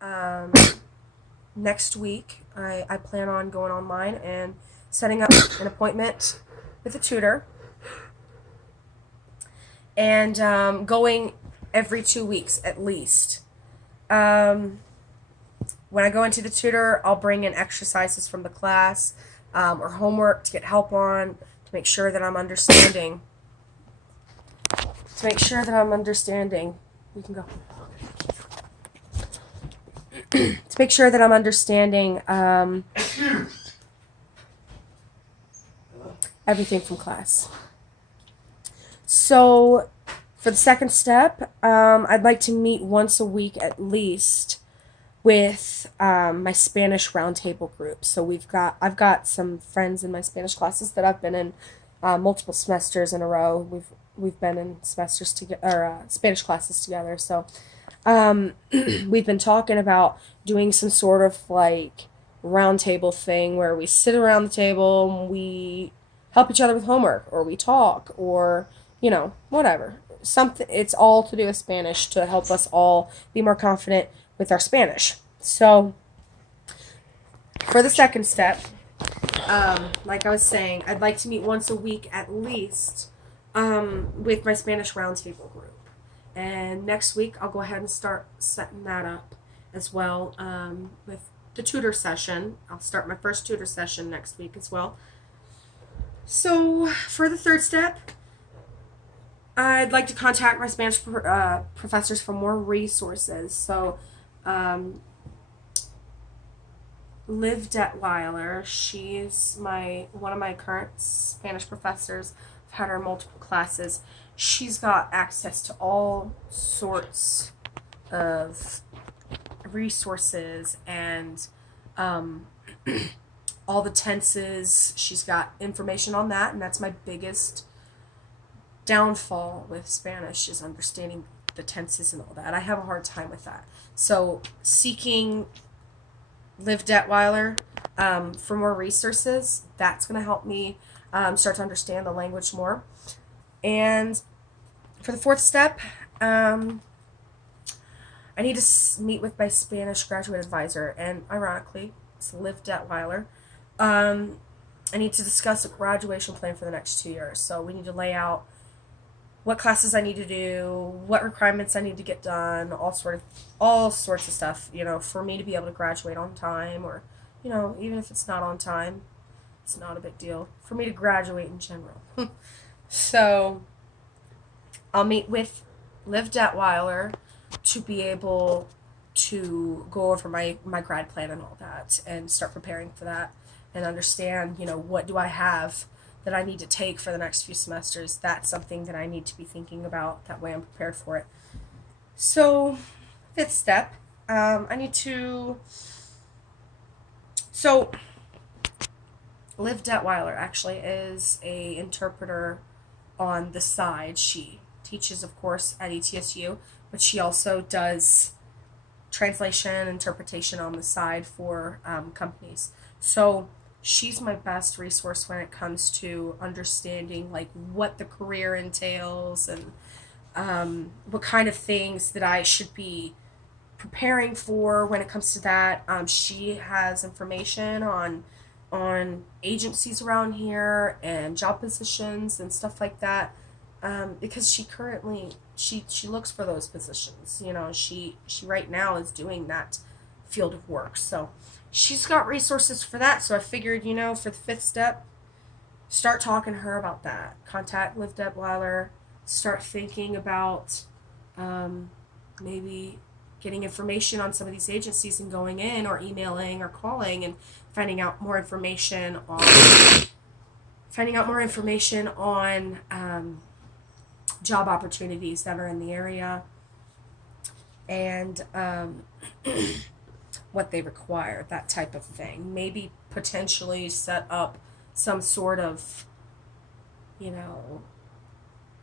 Um, Next week, I plan on going online and setting up an appointment with a tutor and going every 2 weeks at least. Um, when I go into the tutor, I'll bring in exercises from the class or homework to get help on to make sure that I'm understanding. To make sure that I'm understanding. You can go. To make sure that I'm understanding everything from class. So, for the second step, I'd like to meet once a week at least with my Spanish roundtable group. So I've got some friends in my Spanish classes that I've been in multiple semesters in a row. We've been in semesters together or Spanish classes together. So we've been talking about doing some sort of like roundtable thing where we sit around the table and we help each other with homework or we talk or whatever something. It's all to do with Spanish to help us all be more confident with our Spanish. So for the second step, like I was saying, I'd like to meet once a week at least with my Spanish roundtable group. And next week, I'll go ahead and start setting that up as well with the tutor session. I'll start my first tutor session next week as well. So for the third step, I'd like to contact my Spanish professors for more resources. So um, Liv Detweiler. She's one of my current Spanish professors. I've had her in multiple classes. She's got access to all sorts of resources and um, all the tenses. She's got information on that, and that's my biggest downfall with Spanish is understanding the tenses and all that. I have a hard time with that. So seeking Liv Detweiler for more resources. That's going to help me start to understand the language more. And for the fourth step, I need to meet with my Spanish graduate advisor, and ironically, it's Liv Detweiler. I need to discuss a graduation plan for the next 2 years. So we need to lay out what classes I need to do, what requirements I need to get done, all sorts of stuff, for me to be able to graduate on time or, even if it's not on time, it's not a big deal. For me to graduate in general. So I'll meet with Liv Detweiler to be able to go over my grad plan and all that and start preparing for that and understand, what do I have that I need to take for the next few semesters. That's something that I need to be thinking about. That way I'm prepared for it. So, fifth step, I need to. So, Liv Detweiler actually is a interpreter on the side. She teaches, of course, at ETSU, but she also does translation, interpretation on the side for companies. So she's my best resource when it comes to understanding like what the career entails and what kind of things that I should be preparing for when it comes to that. She has information on agencies around here and job positions and stuff like that. Because she looks for those positions. She right now is doing that field of work. So she's got resources for that. So I figured, for the fifth step, start talking to her about that. Contact Liv Detweiler. Start thinking about maybe getting information on some of these agencies and going in or emailing or calling and finding out more information on job opportunities that are in the area and what they require, that type of thing. Maybe potentially set up some sort of, you know,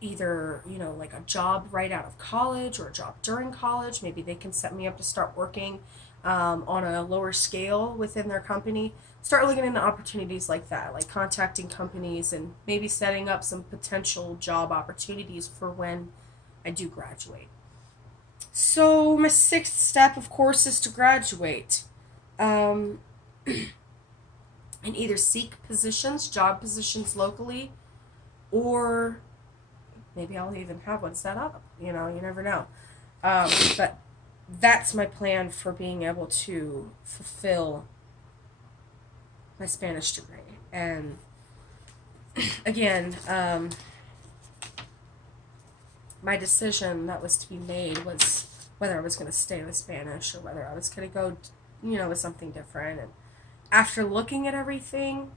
either, like a job right out of college or a job during college. Maybe they can set me up to start working on a lower scale within their company. Start looking into opportunities like that, like contacting companies and maybe setting up some potential job opportunities for when I do graduate. So my sixth step, of course, is to graduate, um, and either seek positions, job positions locally, or maybe I'll even have one set up. You know, you never know. But that's my plan for being able to fulfill my Spanish degree. And again, my decision that was to be made was whether I was going to stay with Spanish or whether I was going to go, with something different. And after looking at everything,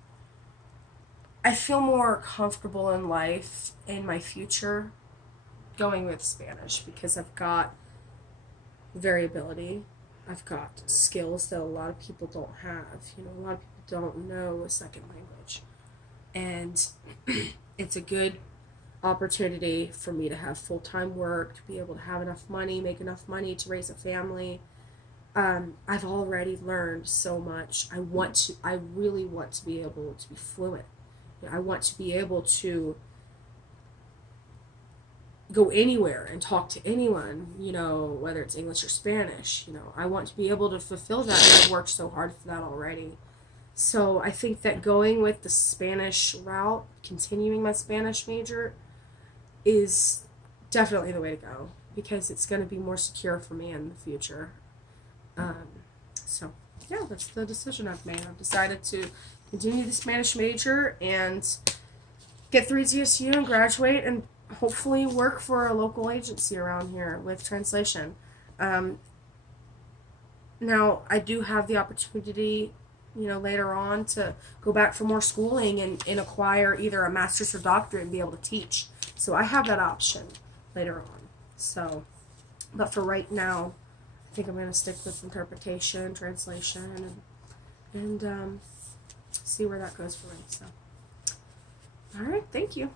I feel more comfortable in life in my future going with Spanish because I've got variability. I've got skills that a lot of people don't have. A lot of people don't know a second language. And it's a good opportunity for me to have full time work, to be able to have enough money, make enough money to raise a family. I've already learned so much. I really want to be able to be fluent. I want to be able to go anywhere and talk to anyone, whether it's English or Spanish. I want to be able to fulfill that, and I've worked so hard for that already. So I think that going with the Spanish route, continuing my Spanish major, is definitely the way to go because it's going to be more secure for me in the future. Um, so, yeah, that's the decision I've made. I've decided to continue the Spanish major and get through GSU and graduate and hopefully work for a local agency around here with translation. Now, I do have the opportunity, later on to go back for more schooling and acquire either a master's or doctorate and be able to teach. So I have that option later on. So, but for right now, I think I'm going to stick with interpretation, translation, and see where that goes for me. So, all right, thank you.